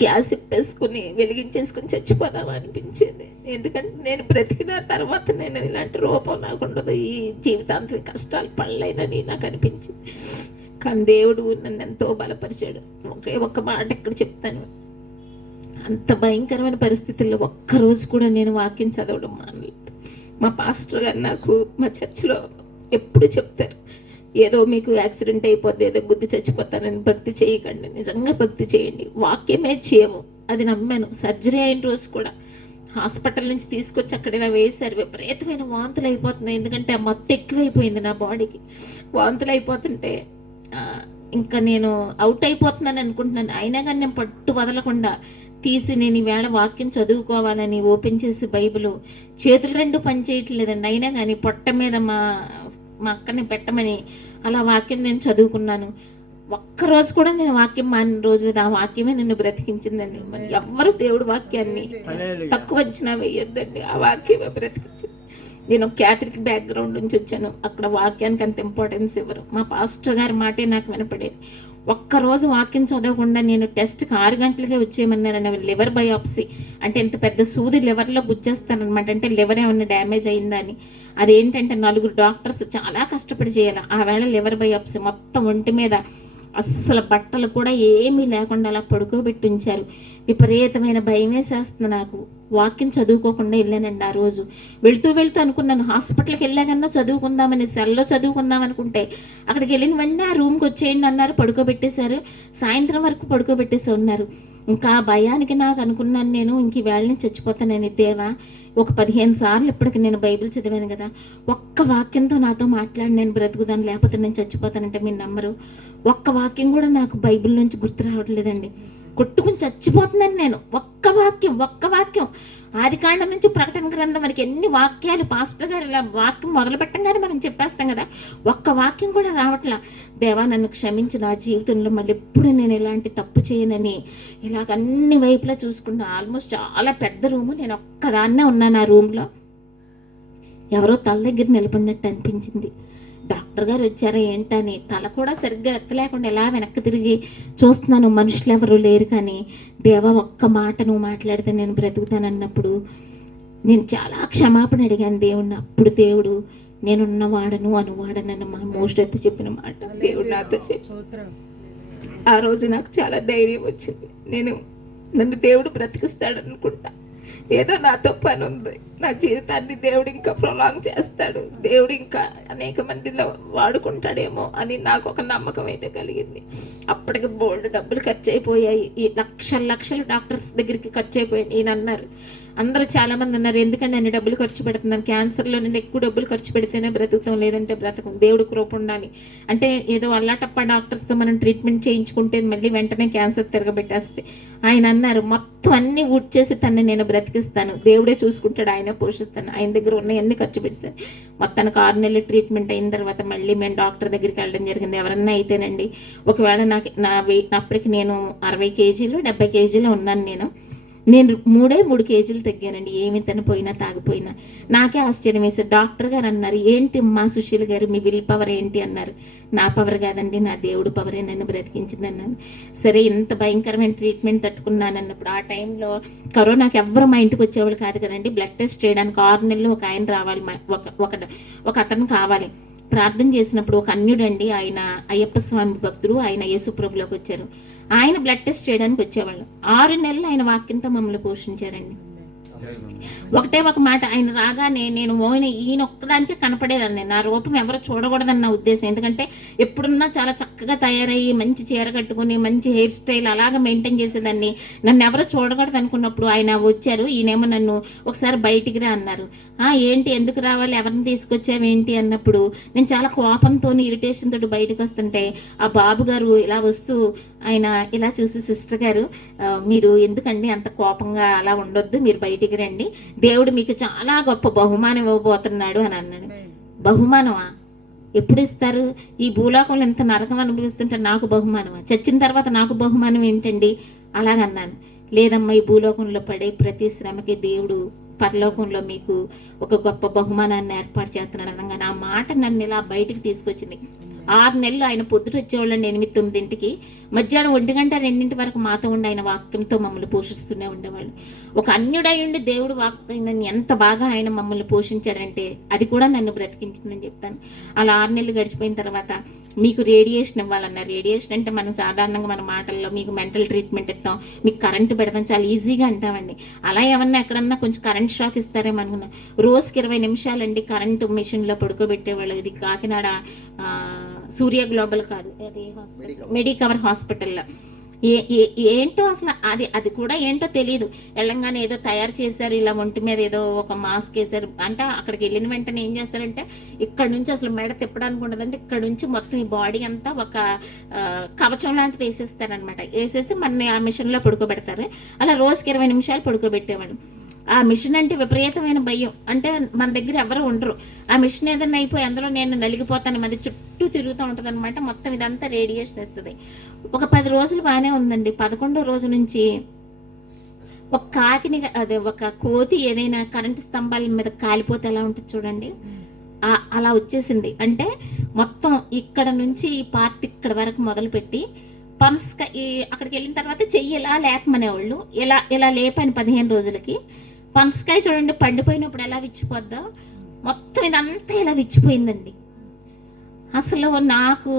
గ్యాస్ ఇప్పేసుకుని వెలిగించేసుకుని చచ్చిపోదాం అనిపించేది. ఎందుకంటే నేను బ్రతికిన తర్వాత నేను ఇలాంటి రూపం నాకు ఉండదు, ఈ జీవితాంతం కష్టాలు పడలేనని నాకు అనిపించింది. కానీ దేవుడు నన్ను ఎంతో బలపరిచాడు. ఒక్క మాట ఇక్కడ చెప్తాను, అంత భయంకరమైన పరిస్థితుల్లో ఒక్కరోజు కూడా నేను వాక్యం చదవడం మానలేదు. మా పాస్టర్ గారు నాకు మా చర్చిలో ఎప్పుడు చెప్తారు, ఏదో మీకు యాక్సిడెంట్ అయిపోద్ది, ఏదో గుద్ది చచ్చిపోతానని భక్తి చేయకండి, నిజంగా భక్తి చేయండి, వాక్యమే చేయము. అది నమ్మాను. సర్జరీ అయిన రోజు కూడా హాస్పిటల్ నుంచి తీసుకొచ్చి అక్కడ ఇలా వేశారు. విపరీతమైన వాంతులు అయిపోతున్నాయి, ఎందుకంటే ఆ మొత్తం ఎక్కువైపోయింది నా బాడీకి. వాంతులు అయిపోతుంటే ఇంకా నేను అవుట్ అయిపోతున్నాను అనుకుంటున్నాను. అయినా కానీ నేను పట్టు వదలకుండా తీసి నేను ఈవేళ వాక్యం చదువుకోవాలని ఓపెన్ చేసి బైబిల్, చేతులు 2 పని చేయట్లేదండి. అయినా కానీ పొట్ట మీద మా అక్కని పెట్టమని అలా వాక్యం నేను చదువుకున్నాను. ఒక్కరోజు కూడా నేను వాక్యం మానిన రోజు లేదు. ఆ వాక్యమే నిన్ను బ్రతికించిందండి. మరి ఎవ్వరు దేవుడు వాక్యాన్ని తక్కువ అంచనా వేయొద్దండి, ఆ వాక్యమే బ్రతికించింది. నేను క్యాథలిక్ బ్యాక్గ్రౌండ్ నుంచి వచ్చాను, అక్కడ వాక్యానికి అంత ఇంపార్టెన్స్ ఇవ్వరు. మా పాస్టర్ గారి మాటే నాకు వినపడేది. ఒక్కరోజు వాక్యం చదవకుండా నేను టెస్ట్కి 6 గంటలకే వచ్చేయమన్నారండి. లివర్ బయాప్సీ అంటే ఇంత పెద్ద సూది లివర్లో గుచ్చేస్తానమాట, అంటే లివర్ ఏమన్నా డ్యామేజ్ అయిందా అని. అదేంటంటే 4 డాక్టర్స్ చాలా కష్టపడి చేయాలి. ఆ వేళ లివర్ బయాప్సీ మొత్తం ఒంటి మీద అస్సలు బట్టలు కూడా ఏమీ లేకుండా అలా పడుకోబెట్టి ఉంచారు. విపరీతమైన భయం వేసేస్తుంది నాకు. వాక్యం చదువుకోకుండా వెళ్ళానండి ఆ రోజు. వెళుతూ అనుకున్నాను హాస్పిటల్కి వెళ్ళాకన్నా చదువుకుందామని, సెల్లో చదువుకుందాం అనుకుంటే అక్కడికి వెళ్ళిన వెంటనే ఆ రూమ్కి వచ్చేయండి అన్నారు, పడుకోబెట్టేశారు. సాయంత్రం వరకు పడుకోబెట్టేసి ఉన్నారు. ఇంకా ఆ భయానికి నాకు అనుకున్నాను నేను, ఇంక ఈ వేళ నుంచి చచ్చిపోతానని. దేవా, ఒక 15 సార్లు ఇప్పటికి నేను బైబిల్ చదివాను కదా, ఒక్క వాక్యంతో నాతో మాట్లాడి నేను బ్రతుకుదాను, లేకపోతే నేను చచ్చిపోతానంటే మీరు నమ్మరు. ఒక్క వాక్యం కూడా నాకు బైబిల్ నుంచి గుర్తు రావట్లేదండి. కొట్టుకుని చచ్చిపోతున్నాను నేను. ఒక్క వాక్యం ఆదికాండం నుంచి ప్రకటన గ్రంథం మనకి ఎన్ని వాక్యాలు పాస్టర్ గారు ఇలా వాక్యం మొదలు పెట్టంగానే మనం చెప్పేస్తాం కదా, ఒక్క వాక్యం కూడా రావట్లా. దేవా నన్ను క్షమించు, నా జీవితంలో మళ్ళీ ఎప్పుడు నేను ఇలాంటి తప్పు చేయనని ఇలాగ అన్ని వైపులా చూసుకుంటా. ఆల్మోస్ట్ చాలా పెద్ద రూము, నేను ఒక్కదాన్నే ఉన్నాను ఆ రూమ్లో. ఎవరో తల దగ్గర నిలబడినట్టు అనిపించింది. డాక్టర్ గారు వచ్చారా ఏంటని తల కూడా సరిగ్గా ఎత్తలేకుండా ఎలా వెనక్కి తిరిగి చూస్తున్నాను, మనుషులు ఎవరు లేరు. కానీ దేవా ఒక్క మాట నువ్వు మాట్లాడితే నేను బ్రతుకుతానన్నప్పుడు నేను చాలా క్షమాపణ అడిగాను దేవుడిని. అప్పుడు దేవుడు నేనున్నవాడను అనువాడనన్న మా మోస్ట్ ఎత్తు చెప్పిన మాట దేవుడు నాతో ఆ రోజు నాకు చాలా ధైర్యం వచ్చింది. నన్ను దేవుడు బ్రతికిస్తాడు అనుకుంటా. ఏదో నాతో పని ఉంది, నా జీవితాన్ని దేవుడు ఇంకా ప్రొలాంగ్ చేస్తాడు, దేవుడు ఇంకా అనేక మందిలో వాడుకుంటాడేమో అని నాకు ఒక నమ్మకం అయితే కలిగింది. అప్పటికి బోల్డ్ డబ్బులు ఖర్చు అయిపోయాయి, ఈ లక్షలు డాక్టర్స్ దగ్గరికి ఖర్చు అయిపోయాయి. ఈయన అన్నారు, అందరూ చాలా మంది అన్నారు, ఎందుకంటే నేను డబ్బులు ఖర్చు పెడుతున్నాను, క్యాన్సర్లో నుండి ఎక్కువ డబ్బులు ఖర్చు పెడితేనే బ్రతుకుతాం, లేదంటే బ్రతకం, దేవుడు కృప ఉండాలి. అంటే ఏదో అల్లాటప్ప డాక్టర్స్తో మనం ట్రీట్మెంట్ చేయించుకుంటే మళ్ళీ వెంటనే క్యాన్సర్ తిరగబెట్టేస్తే. ఆయన అన్నారు, మొత్తం అన్ని వుడ్ చేసి తన్ని నేను బ్రతికిస్తాను, దేవుడే చూసుకుంటాడు, ఆయన పోషిస్తాను, ఆయన దగ్గర ఉన్నవన్నీ ఖర్చు పెట్టాను. మొత్తానికి 6 నెలలు ట్రీట్మెంట్ అయిన తర్వాత మళ్ళీ మేము డాక్టర్ దగ్గరికి వెళ్ళడం జరిగింది. ఎవరన్నా అయితేనండి, ఒకవేళ అప్పటికి నేను 60 కేజీలు 70 కేజీలు ఉన్నాను. నేను 3 కేజీలు తగ్గానండి, ఏమి తినపోయినా తాగిపోయినా. నాకే ఆశ్చర్యం వేశారు. డాక్టర్ గారు అన్నారు, ఏంటి మా సుశీల్ గారు మీ విల్ పవర్ ఏంటి అన్నారు. నా పవర్ కాదండి, నా దేవుడు పవరే నన్ను బ్రతికించింది అన్నాను. సరే, ఇంత భయంకరమైన ట్రీట్మెంట్ తట్టుకున్నాను అన్నప్పుడు ఆ టైంలో కరోనాకి ఎవ్వరు మా ఇంటికి వచ్చేవాళ్ళు కాదు కదండి. బ్లడ్ టెస్ట్ చేయడానికి 6 నెలలు ఒక ఆయన రావాలి, ఒక అతను కావాలి. ప్రార్థన చేసినప్పుడు ఒక అన్యుడండి, ఆయన అయ్యప్ప స్వామి భక్తుడు, ఆయన యేసు ప్రభులోకి వచ్చారు. ఆయన బ్లడ్ టెస్ట్ చేయడానికి వచ్చేవాళ్ళు. 6 నెలలు ఆయన వాక్యంతో మమ్మల్ని పోషించారండి. ఒకటే ఒక మాట, ఆయన రాగానే నేను ఈయన ఒక్కదానికే కనపడేదాన్ని, నా రూపం ఎవరు చూడకూడదని నా ఉద్దేశం. ఎందుకంటే ఎప్పుడున్నా చాలా చక్కగా తయారయ్యి మంచి చీర కట్టుకుని మంచి హెయిర్ స్టైల్ అలాగా మెయింటైన్ చేసేదాన్ని, నన్ను ఎవరు చూడకూడదు అనుకున్నప్పుడు ఆయన వచ్చారు. ఈయనేమో నన్ను ఒకసారి బయటికి రా అన్నారు. ఏంటి, ఎందుకు రావాలి, ఎవరిని తీసుకొచ్చావేంటి అన్నప్పుడు నేను చాలా కోపంతో ఇరిటేషన్ తోటి బయటకు వస్తుంటే ఆ బాబు గారు ఇలా వస్తూ ఆయన ఇలా చూసి, సిస్టర్ గారు మీరు ఎందుకండి అంత కోపంగా అలా ఉండొద్దు, మీరు బయటికి రండి, దేవుడు మీకు చాలా గొప్ప బహుమానం ఇవ్వబోతున్నాడు అని అన్నాడు. బహుమానమా? ఎప్పుడు ఇస్తారు? ఈ భూలోకంలో ఎంత నరకం అనుభవిస్తుంటే నాకు బహుమానమా? చచ్చిన తర్వాత నాకు బహుమానం ఏంటండి? అలాగన్నాను. లేదమ్మా, ఈ భూలోకంలో పడే ప్రతి శ్రమకి దేవుడు పరలోకంలో మీకు ఒక గొప్ప బహుమానాన్ని ఏర్పాటు చేస్తున్నాడు అనగానే ఆ మాట నన్ను ఇలా బయటికి తీసుకొచ్చింది. 6 నెలలు ఆయన పొద్దుట వచ్చేవాళ్ళండి 8-9కి, మధ్యాహ్నం 1 గంట 2 వరకు మాతో ఉండి ఆయన వాక్యంతో మమ్మల్ని పోషిస్తూనే ఉండేవాళ్ళు. ఒక అన్యుడై ఉండి దేవుడు వాక్యం ఎంత బాగా ఆయన మమ్మల్ని పోషించాడంటే అది కూడా నన్ను బ్రతికించిందని చెప్తాను. అలా 6 నెలలు గడిచిపోయిన తర్వాత మీకు రేడియేషన్ ఇవ్వాలన్నారు. రేడియేషన్ అంటే మనం సాధారణంగా మన మాటల్లో మీకు మెంటల్ ట్రీట్మెంట్ ఇస్తాం, మీకు కరెంటు పెడతాం, చాలా ఈజీగా అంటామండి. అలా ఏమన్నా ఎక్కడన్నా కొంచెం కరెంట్ షాక్ ఇస్తారేమో అనుకున్నా. రోజుకి 20 నిమిషాలండి కరెంటు మిషన్లో పడుకోబెట్టేవాళ్ళు. ఇది కాకినాడ సూర్య గ్లోబల్ కాదు, అది మెడికవర్ హాస్పిటల్లో. ఏంటో అసలు అది కూడా ఏంటో తెలియదు. వెళ్ళంగానే ఏదో తయారు చేశారు, ఇలా ఒంటి మీద ఏదో ఒక మాస్క్ వేశారు. అంటే అక్కడికి వెళ్ళిన వెంటనే ఏం చేస్తారంటే ఇక్కడ నుంచి అసలు మెడ తిప్పడానికి ఉండదంటే ఇక్కడ నుంచి మొత్తం ఈ బాడీ అంతా ఒక కవచం లాంటిది వేసేస్తారనమాట. వేసేసి మన ఆ మిషన్లో పడుకోబెడతారు. అలా రోజుకి 20 నిమిషాలు పడుకోబెట్టేవాడు. ఆ మిషన్ అంటే విపరీతమైన భయం. అంటే మన దగ్గర ఎవరు ఉండరు. ఆ మిషన్ ఏదైనా అయిపోయి అందులో నేను నలిగిపోతాను, అది చుట్టూ తిరుగుతూ ఉంటుంది అనమాట. మొత్తం ఇదంతా రేడియేషన్ ఇస్తుంది. ఒక 10 రోజులు బాగానే ఉందండి. 11వ రోజు నుంచి ఒక కాకిని, అదే ఒక కోతి ఏదైనా కరెంటు స్తంభాల మీద కాలిపోతే ఎలా ఉంటుంది చూడండి, అలా వచ్చేసింది. అంటే మొత్తం ఇక్కడ నుంచి ఈ పార్ట్ ఇక్కడ వరకు మొదలుపెట్టి అక్కడికి వెళ్ళిన తర్వాత చెయ్యి ఇలా లేపమనేవాళ్ళు. ఇలా లేపాను 15 రోజులకి. పనసకాయ చూడండి పండిపోయినప్పుడు ఎలా విచ్చిపోద్దో, మొత్తం ఇదంతా ఇలా విచ్చిపోయిందండి. అసలు నాకు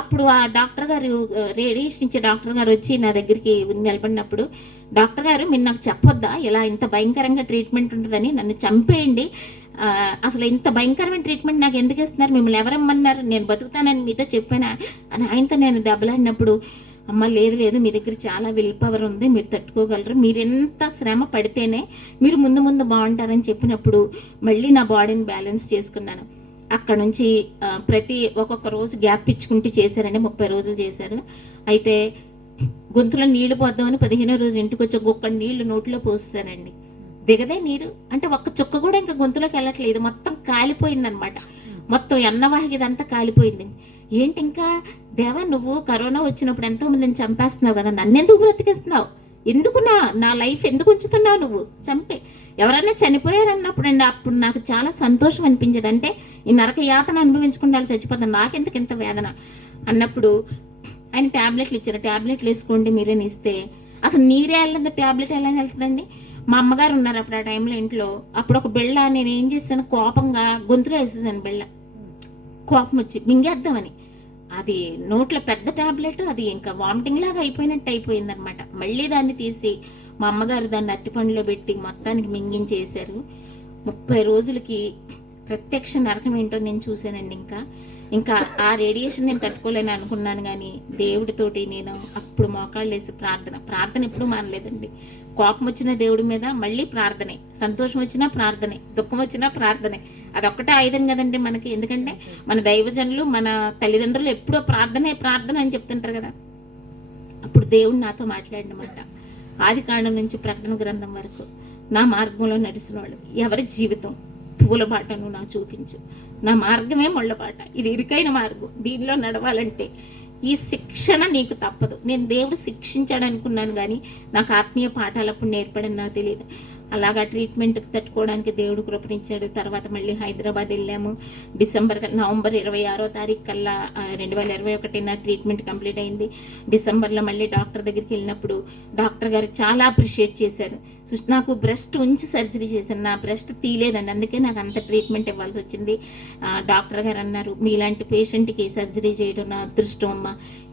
అప్పుడు ఆ డాక్టర్ గారు, రేడియేషన్ ఇచ్చే డాక్టర్ గారు వచ్చి నా దగ్గరికి నిలబడినప్పుడు, డాక్టర్ గారు మీరు నాకు చెప్పొద్దా ఇలా ఇంత భయంకరంగా ట్రీట్మెంట్ ఉంటుందని, నన్ను చంపేయండి, అసలు ఇంత భయంకరమైన ట్రీట్మెంట్ నాకు ఎందుకు ఇస్తున్నారు, మిమ్మల్ని ఎవరమ్మన్నారు, నేను బతుకుతానని మీతో చెప్పానా అని ఆయనతో నేను దెబ్బలాడినప్పుడు, అమ్మ లేదు మీ దగ్గర చాలా విల్ పవర్ ఉంది, మీరు తట్టుకోగలరు, మీరు ఎంత శ్రమ పడితేనే మీరు ముందు బాగుంటారని చెప్పినప్పుడు మళ్ళీ నా బాడీని బ్యాలెన్స్ చేసుకున్నాను. అక్కడ నుంచి ప్రతి ఒక్కొక్క రోజు గ్యాప్ ఇచ్చుకుంటూ చేశారండి. 30 రోజులు చేశారు. అయితే గొంతులో నీళ్లు పోద్దామని 15వ రోజు ఇంటికి వచ్చి ఒక్క నీళ్లు నోట్లో పోస్తానండి. దిగదే నీరు అంటే ఒక్క చుక్క కూడా ఇంకా గొంతులోకి వెళ్ళట్లేదు, మొత్తం కాలిపోయిందనమాట. మొత్తం అన్నవాహిక ఇదంతా కాలిపోయింది. ఏంటి ఇంకా దేవా, నువ్వు కరోనా వచ్చినప్పుడు ఎంతో మందిని చంపేస్తున్నావు కదా, నన్నెందుకు బ్రతికిస్తున్నావు? ఎందుకు నా లైఫ్ ఎందుకు ఉంచుతున్నావు? నువ్వు చంపే ఎవరైనా చనిపోయారన్నప్పుడు అండి అప్పుడు నాకు చాలా సంతోషం అనిపించేది. అంటే ఈ నరక యాతన అనుభవించుకుంటే వాళ్ళు చచ్చిపోతాను, నాకెందుకు ఇంత వేదన అన్నప్పుడు ఆయన ట్యాబ్లెట్లు ఇచ్చారు. ట్యాబ్లెట్లు వేసుకోండి మీరేని ఇస్తే అసలు నీరే వెళ్ళదు, ట్యాబ్లెట్ ఎలా వెళ్తుందండి? మా అమ్మగారు ఉన్నారు అప్పుడు ఆ టైంలో ఇంట్లో. అప్పుడు ఒక బిళ్ళ నేను ఏం చేశాను, కోపంగా గొంతులో వేసేసాను బిళ్ళ. కోపం వచ్చి మింగేద్దామని, అది నోట్లో పెద్ద ట్యాబ్లెట్, అది ఇంకా వామిటింగ్ లాగా అయిపోయినట్టు అయిపోయింది అనమాట. మళ్ళీ దాన్ని తీసి మా అమ్మగారు దాన్ని అరటిపండులో పెట్టి మొత్తానికి మింగించేశారు. 30 రోజులకి ప్రత్యక్ష నరకం ఏంటో నేను చూశానండి. ఇంకా ఆ రేడియేషన్ నేను తట్టుకోలేని అనుకున్నాను, కానీ దేవుడితోటి నేను అప్పుడు మోకాళ్ళు వేసి ప్రార్థన ఎప్పుడు మానలేదండి. కోపం వచ్చిన దేవుడి మీద మళ్ళీ ప్రార్థనే, సంతోషం వచ్చినా ప్రార్థనే, దుఃఖం వచ్చినా ప్రార్థనే. అదొక్కటే ఆయుధం కదండి మనకి. ఎందుకంటే మన దైవజనులు మన తల్లిదండ్రులు ఎప్పుడో ప్రార్థన అని చెప్తుంటారు కదా. అప్పుడు దేవుడు నాతో మాట్లాడినమాట. ఆది కాండం నుంచి ప్రకటన గ్రంథం వరకు నా మార్గంలో నడిచిన వాళ్ళు ఎవరి జీవితం పూల బాటను నాకు చూపించు. నా మార్గమే ముళ్ళబాట, ఇది ఇరుకైన మార్గం, దీనిలో నడవాలంటే ఈ శిక్షణ నీకు తప్పదు. నేను దేవుడు శిక్షించాడు అనుకున్నాను, కానీ నాకు ఆత్మీయ పాఠాలు అప్పుడు నేర్పడని నాకు తెలియదు. అలాగా ట్రీట్మెంట్కి తట్టుకోవడానికి దేవుడు కృపణించాడు. తర్వాత మళ్ళీ హైదరాబాద్ వెళ్ళాము. నవంబర్ 26వ తారీఖు కల్లా 2021 నా ట్రీట్మెంట్ కంప్లీట్ అయింది. డిసెంబర్లో మళ్ళీ డాక్టర్ దగ్గరికి వెళ్ళినప్పుడు డాక్టర్ గారు చాలా అప్రిషియేట్ చేశారు. నాకు బ్రెస్ట్ ఉంచి సర్జరీ చేశాను, నా బ్రెస్ట్ తీయలేదండి, అందుకే నాకు అంత ట్రీట్మెంట్ ఇవ్వాల్సి వచ్చింది. డాక్టర్ గారు అన్నారు, మీలాంటి పేషెంట్కి సర్జరీ చేయడం నా అదృష్టం అమ్మ,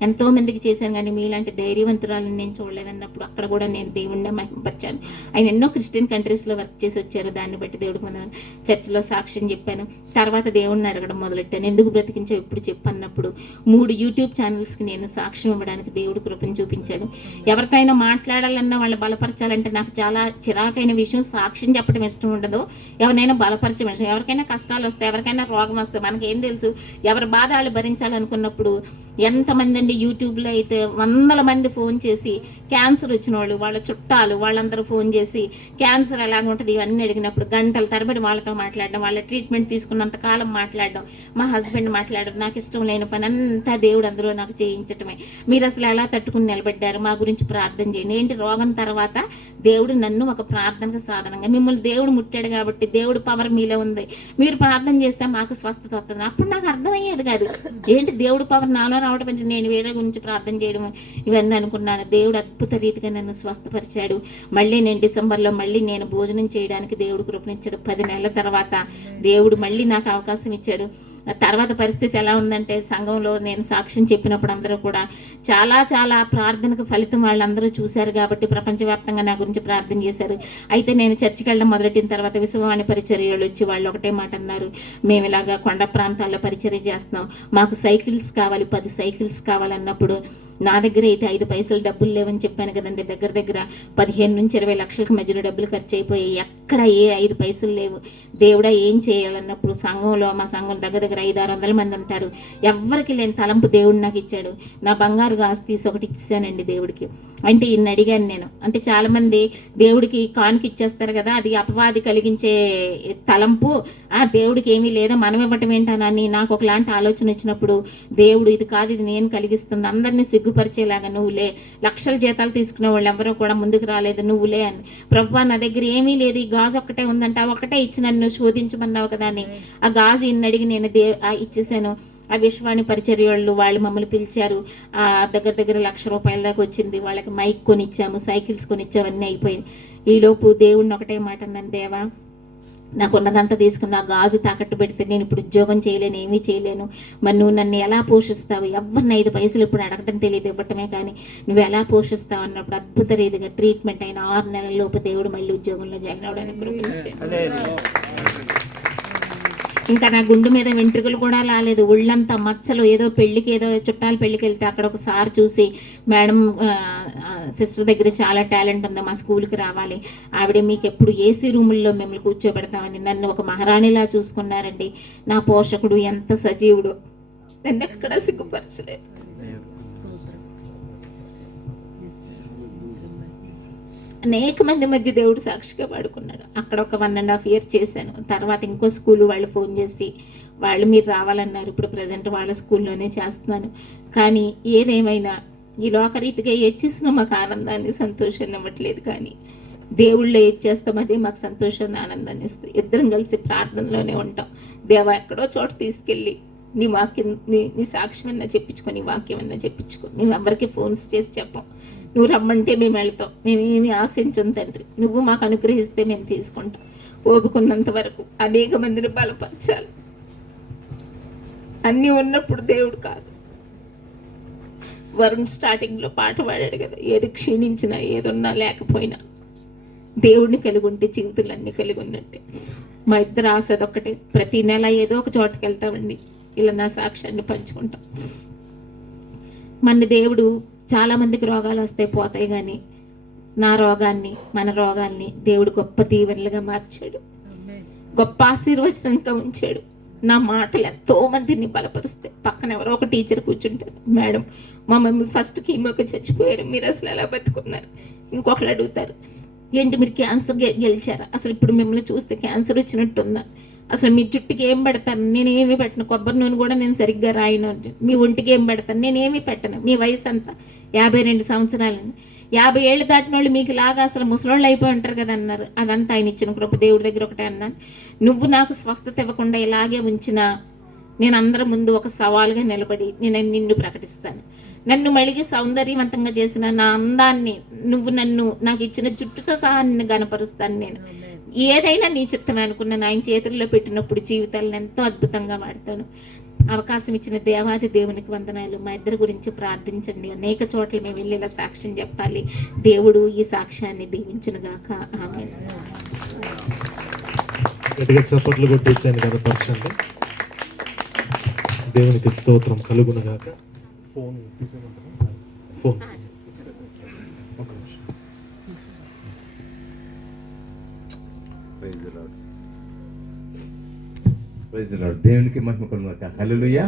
ఎంతో మందికి చేశాను కానీ మీలాంటి ధైర్యవంతురాలను నేను చూడలేదన్నప్పుడు అక్కడ కూడా నేను దేవుణ్ణి మహిమపరిచాను. ఆయన ఎన్నో క్రిస్టియన్ కంట్రీస్లో వర్క్ చేసి వచ్చారు, దాన్ని బట్టి దేవుడికి మన చర్చిలో సాక్ష్యం చెప్పాను. తర్వాత దేవుణ్ణి అడగడం మొదలెట్టాను, ఎందుకు బ్రతికించావు ఇప్పుడు చెప్పన్నప్పుడు 3 యూట్యూబ్ ఛానల్స్కి నేను సాక్ష్యం ఇవ్వడానికి దేవుడు కృపను చూపించాడు. ఎవరితో అయినా మాట్లాడాలన్నా వాళ్ళు బలపరచాలంటే నాకు చాలా చిరాకైన విషయం సాక్ష్యం చెప్పడం ఇష్టం ఉండదు, ఎవరినైనా బలపరిచే విషయం. ఎవరికైనా కష్టాలు వస్తాయి, ఎవరికైనా రోగం వస్తాయి, మనకేం తెలుసు, ఎవరి బాధ వాళ్ళు భరించాలనుకున్నప్పుడు ఎంతమంది అండి యూట్యూబ్లో అయితే 100 మంది ఫోన్ చేసి క్యాన్సర్ వచ్చిన వాళ్ళు, వాళ్ళ చుట్టాలు వాళ్ళందరూ ఫోన్ చేసి క్యాన్సర్ ఎలాగ ఉంటుంది ఇవన్నీ అడిగినప్పుడు గంటల తరబడి వాళ్ళతో మాట్లాడడం, వాళ్ళ ట్రీట్మెంట్ తీసుకున్నంత కాలం మాట్లాడడం, మా హస్బెండ్ మాట్లాడడం, నాకు ఇష్టం లేని పని అంతా దేవుడు అందులో నాకు చేయించటమే. మీరు అసలు ఎలా తట్టుకుని నిలబడ్డారు, మా గురించి ప్రార్థన చేయండి. ఏంటి రోగం తర్వాత దేవుడు నన్ను ఒక ప్రార్థనకు సాధనంగా, మిమ్మల్ని దేవుడు ముట్టాడు కాబట్టి దేవుడు పవర్ మీలో ఉంది, మీరు ప్రార్థన చేస్తే మాకు స్వస్థత వస్తుంది. అప్పుడు నాకు అర్థమయ్యేది కాదు, ఏంటి దేవుడు పవర్ నాలో రావడం అంటే నేను వేరే గురించి ప్రార్థన చేయడం ఇవన్నీ అనుకున్నాను. దేవుడు అద్భుత రీతిగా నన్ను స్వస్థపరిచాడు. మళ్ళీ నేను డిసెంబర్లో మళ్ళీ నేను భోజనం చేయడానికి దేవుడు కృపణించాడు. 10 నెలల తర్వాత దేవుడు మళ్ళీ నాకు అవకాశం ఇచ్చాడు. తర్వాత పరిస్థితి ఎలా ఉందంటే సంఘంలో నేను సాక్ష్యం చెప్పినప్పుడు అందరూ కూడా చాలా ప్రార్థనకు ఫలితం వాళ్ళందరూ చూశారు కాబట్టి ప్రపంచవ్యాప్తంగా నా గురించి ప్రార్థన చేశారు. అయితే నేను చర్చికి వెళ్ళడం మొదలెట్టిన తర్వాత విశ్వవాణి పరిచర్యలు వచ్చి వాళ్ళు ఒకటే మాట అన్నారు, మేము ఇలాగా కొండ ప్రాంతాల్లో పరిచర్య చేస్తున్నాం, మాకు సైకిల్స్ కావాలి, 10 సైకిల్స్ కావాలన్నప్పుడు నా దగ్గర అయితే 5 పైసలు డబ్బులు లేవని చెప్పాను కదండి. దగ్గర 15 నుంచి 20 లక్షలకు మధ్యలో డబ్బులు ఖర్చు అయిపోయాయి, ఎక్కడ ఏ 5 పైసలు లేవు. దేవుడా ఏం చేయాలన్నప్పుడు సంఘంలో, మా సంఘం దగ్గర 500-600 మంది ఉంటారు, ఎవ్వరికి లేని తలంపు దేవుడు నాకు ఇచ్చాడు. నా బంగారు గాజు తీసి ఒకటి ఇచ్చానండి దేవుడికి. అంటే ఇన్ని అడిగాను నేను. అంటే చాలామంది దేవుడికి కానుక ఇచ్చేస్తారు కదా, అది అపవాది కలిగించే తలంపు, ఆ దేవుడికి ఏమీ లేదో మనం ఇవ్వటం ఏంటనని నాకు ఒకలాంటి ఆలోచన వచ్చినప్పుడు దేవుడు ఇది కాదు, ఇది నేను కలిగిస్తుంది, అందరినీ సిగ్గుపరిచేలాగా నువ్వులే, లక్షల జీతాలు తీసుకునే వాళ్ళు ఎవరో కూడా ముందుకు రాలేదు, నువ్వులే అని. ప్రభువా నా దగ్గర ఏమీ లేదు, ఈ గాజు ఒక్కటే ఉందంట, ఒక్కటే ఇచ్చి నన్ను శోధించమన్నావు కదా అని ఆ గాజు ఇన్ని అడిగి నేను ఇచ్చేసాను. ఆ విశ్వాణి పరిచర్య వాళ్ళు మమ్మల్ని పిలిచారు. దగ్గర ₹1,00,000 దాకా వచ్చింది. వాళ్ళకి మైక్ కొనిచ్చాము, సైకిల్స్ కొనిచ్చాము, అన్నీ అయిపోయింది. ఈలోపు దేవుడిని ఒకటే మాట అన్నాను, దేవా నాకున్నదంతా తీసుకుని ఆ గాజు తాకట్టు పెడితే నేను ఇప్పుడు ఉద్యోగం చేయలేను, ఏమీ చేయలేను, మరి నువ్వు నన్ను ఎలా పోషిస్తావు, ఎవరిని 5 పైసలు ఇప్పుడు అడగటం తెలియదు, ఇవ్వటమే కానీ నువ్వు ఎలా పోషిస్తావు అన్నప్పుడు అద్భుత రీతిగా ట్రీట్మెంట్ అయిన 6 నెలల లోపు దేవుడు మళ్ళీ ఉద్యోగంలో జాయిన్ అవడానికి ఇంకా నా గుండు మీద వెంట్రుకలు కూడా రాలేదు, ఒళ్ళంతా మచ్చలు. ఏదో పెళ్ళికి, ఏదో చుట్టాల పెళ్ళికి వెళ్తే అక్కడ ఒకసారి చూసి, మేడం సిస్టర్ దగ్గర చాలా టాలెంట్ ఉంది, మా స్కూల్కి రావాలి, ఆవిడ మీకు ఎప్పుడు ఏసీ రూముల్లో మిమ్మల్ని కూర్చోబెడతామని నన్ను ఒక మహారాణిలా చూసుకున్నారండి. నా పోషకుడు ఎంత సజీవుడు, నన్ను ఎక్కడ సిగ్గుపరచలేదు. అనేక మంది మధ్య దేవుడు సాక్షిగా వాడుకున్నాడు. అక్కడ ఒక 1.5 years చేశాను. తర్వాత ఇంకో స్కూల్ వాళ్ళు ఫోన్ చేసి వాళ్ళు మీరు రావాలన్నారు. ఇప్పుడు ప్రజెంట్ వాళ్ళ స్కూల్లోనే చేస్తున్నాను. కానీ ఏదేమైనా ఈ లోకరీతిగా ఏది చేసినా మాకు ఆనందాన్ని సంతోషాన్ని ఇవ్వట్లేదు. కానీ దేవుళ్ళో ఏది చేస్తాం అదే మాకు సంతోషాన్ని ఆనందాన్ని ఇస్తుంది. ఇద్దరం కలిసి ప్రార్థనలోనే ఉంటాం. దేవా ఎక్కడో చోట తీసుకెళ్ళి నీ వాక్యం నీ సాక్ష్యం అన్నా చెప్పించుకో, నీ వాక్యం అన్నా చెప్పించుకో. మేము ఎవరికి ఫోన్స్ చేసి చెప్పాం. నువ్వు రమ్మంటే మేము వెళ్తాం. మేమేమి ఆశించం తండ్రి. నువ్వు మాకు అనుగ్రహిస్తే మేము తీసుకుంటాం. ఓపుకున్నంత వరకు అనేక మందిని బలపరచాలి. అన్నీ ఉన్నప్పుడు దేవుడు కాదు. వరుణ్ స్టార్టింగ్లో పాట పాడాడు కదా, ఏది క్షీణించినా ఏదున్నా లేకపోయినా దేవుడిని కలిగి ఉంటే జీవితాలన్నీ కలిగి ఉన్నట్టే. మా ఇద్దరు ఆశ అదొక్కటే. ప్రతి నెల ఏదో ఒక చోటుకి వెళ్తామండి, ఇలా నా సాక్ష్యాన్ని పంచుకుంటాం. మన దేవుడు చాలా మందికి రోగాలు వస్తాయి పోతాయి, కానీ నా రోగాన్ని మన రోగాల్ని దేవుడు గొప్ప దీవెనలుగా మార్చాడు, గొప్ప ఆశీర్వచనంతో ఉంచాడు. నా మాటలు ఎంతో మందిని బలపరుస్తాయి. పక్కన ఎవరో ఒక టీచర్ కూర్చుంటారు, మేడం మా మమ్మీ ఫస్ట్ కీమోకి చచ్చిపోయారు, మీరు అసలు ఎలా బతుకున్నారు. ఇంకొకరు అడుగుతారు, ఏంటి మీరు క్యాన్సర్ గెలిచారా, అసలు ఇప్పుడు మిమ్మల్ని చూస్తే క్యాన్సర్ వచ్చినట్టుందా, అసలు మీ జుట్టుకి ఏం పెడతాను, నేను ఏమి పెట్టను, కొబ్బరి నూనె కూడా నేను సరిగ్గా రాయను, మీ ఒంటికి ఏం పెడతాను, నేనేమి పెట్టను, మీ వయసు అంతా 52 సంవత్సరాలు, 50 ఏళ్ళు దాటిన వాళ్ళు మీకు లాగా అసలు ముసలోళ్ళు అయిపోయి ఉంటారు కదా అన్నారు. అదంతా ఆయన ఇచ్చిన కృప. దేవుడి దగ్గర ఒకటే అన్నాను, నువ్వు నాకు స్వస్థత ఇవ్వకుండా ఇలాగే ఉంచినా నేను అందరి ముందు ఒక సవాలుగా నిలబడి నేను నిన్ను ప్రకటిస్తాను. నన్ను మళ్ళీ సౌందర్యవంతంగా చేసిన నా అందాన్ని నువ్వు నాకు ఇచ్చిన జుట్టుతో సహా నిన్ను గనపరుస్తాను. నేను ఏదైనా నీ చిత్తమే అనుకున్నాను. ఆయన చేతుల్లో పెట్టినప్పుడు జీవితాలను ఎంతో అద్భుతంగా మాడతాను. అవకాశం ఇచ్చిన దేవాది దేవునికి వందనాలు. మా ఇద్దరి గురించి ప్రార్థించండి. అనేక చోట్ల మేము వెళ్ళి ఇలా సాక్ష్యం చెప్పాలి. దేవుడు ఈ సాక్ష్యాన్ని దీవించునుగాక. ఆమేన్. గట్టిగా చప్పట్లు కొట్టేసాను కదా, పరచండి. దేవునికి స్తోత్రం కలుగునుగాక. ఫోన్ ఫోన్ ప్రైజ్ ది లార్డ్. దేవునికి మహిమ కలుగునుగాక. హల్లెలూయా.